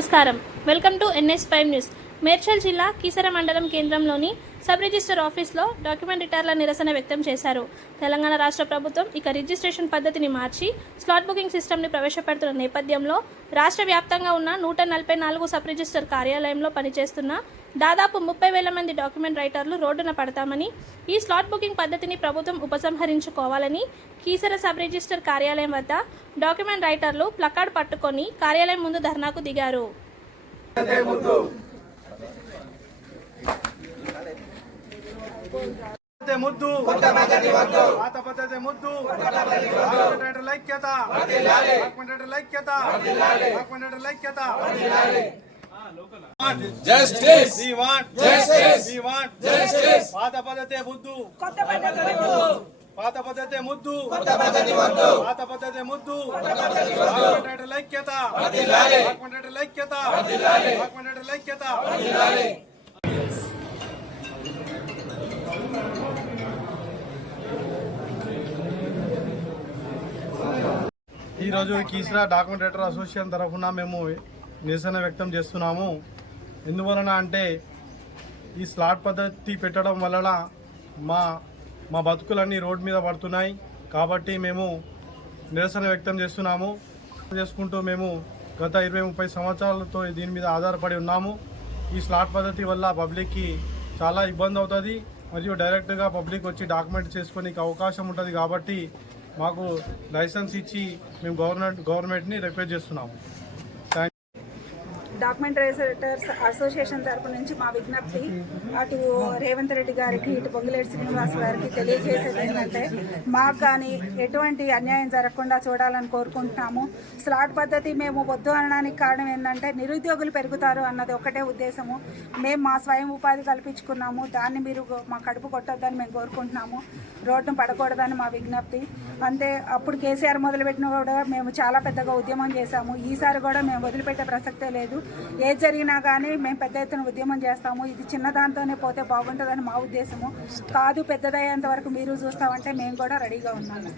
నమస్కారం. Welcome to NS five news. Medchal జిల్లా కీసర మండలం కేంద్రంలోని సబ్ రిజిస్టర్ ఆఫీస్లో డాక్యుమెంట్ రిటర్ల నిరసన వ్యక్తం చేశారు. తెలంగాణ రాష్ట్ర ప్రభుత్వం ఇక రిజిస్ట్రేషన్ పద్ధతిని మార్చి స్లాట్ బుకింగ్ సిస్టమ్ని ప్రవేశపెడుతున్న నేపథ్యంలో రాష్ట్ర వ్యాప్తంగా ఉన్న నూట నలభై నాలుగు సబ్ రిజిస్టర్ కార్యాలయంలో పనిచేస్తున్న దాదాపు ముప్పై వేల మంది డాక్యుమెంట్ రైటర్లు రోడ్డున పడతామని ఈ స్లాట్ బుకింగ్ పద్ధతిని ప్రభుత్వం ఉపసంహరించుకోవాలని కీసర సబ్ రిజిస్టర్ కార్యాలయం వద్ద డాక్యుమెంట్ రైటర్లు ప్లకార్డ్ పట్టుకొని కార్యాలయం ముందు ధర్నాకు దిగారు. ముద్దు. పాత పద్ధతి ముద్దు. డాక్యుమెంటరీ ఐక్యత డాక్యుమెంటరీ ఐక్యత డాక్యుమెంటరీ ఐక్యత Justice! We want. Justice! We want. Justice! పాత పద్ధతి ముద్దు. పాత పద్ధతి ముద్దు. పాత పద్ధతి ముద్దు. డాక్యుమెంటరీ ఐక్యత డాక్యుమెంటరీ ఐక్యత డాక్యుమెంటరీ ఐక్యత ఈరోజు కీసరా డాక్యుమెంటేటర్ అసోసియేషన్ తరఫున మేము నిరసన వ్యక్తం చేస్తున్నాము. ఎందువలన అంటే ఈ స్లాట్ పద్ధతి పెట్టడం వలన మా మా బతుకులన్నీ రోడ్డు మీద పడుతున్నాయి. కాబట్టి మేము నిరసన వ్యక్తం చేస్తున్నాము. చేసుకుంటూ మేము గత ఇరవై ముప్పై సంవత్సరాలతో దీని మీద ఆధారపడి ఉన్నాము. ఈ స్లాట్ పద్ధతి వల్ల పబ్లిక్కి చాలా ఇబ్బంది అవుతుంది. మరియు డైరెక్ట్గా పబ్లిక్ వచ్చి డాక్యుమెంట్ చేసుకోనికి అవకాశం ఉంటుంది కాబట్టి మాకు లైసెన్స్ ఇచ్చి మేము గవర్నమెంట్ గవర్నమెంట్ని రిక్వెస్ట్ చేస్తున్నాము. డాక్యుమెంటరేటర్స్ అసోసియేషన్ తరపు నుంచి మా విజ్ఞప్తి అటు రేవంత్ రెడ్డి గారికి ఇటు పొంగులేటి శ్రీనివాస్ గారికి తెలియజేసేది ఏంటంటే మాకు కానీ ఎటువంటి అన్యాయం జరగకుండా చూడాలని కోరుకుంటున్నాము. స్లాట్ పద్ధతి మేము వద్దు అనడానికి కారణం ఏంటంటే నిరుద్యోగులు పెరుగుతారు అన్నది ఒకటే ఉద్దేశము. మేము మా స్వయం ఉపాధి కల్పించుకున్నాము. దాన్ని మీరు మా కడుపు కొట్టొద్దని మేము కోరుకుంటున్నాము. రోడ్డును పడకూడదని మా విజ్ఞప్తి. అంతే అప్పుడు కేసీఆర్ మొదలుపెట్టిన కూడా మేము చాలా పెద్దగా ఉద్యమం చేశాము. ఈసారి కూడా మేము వదిలిపెట్టే ప్రసక్తే లేదు. ఏది జరిగినా కానీ మేము పెద్ద ఎత్తున ఉద్యమం చేస్తాము. ఇది చిన్న దాంతోనే పోతే బాగుంటుందని మా ఉద్దేశము. కాదు పెద్దదయ్యేంత వరకు మీరు చూస్తామంటే మేము కూడా రెడీగా ఉన్నాము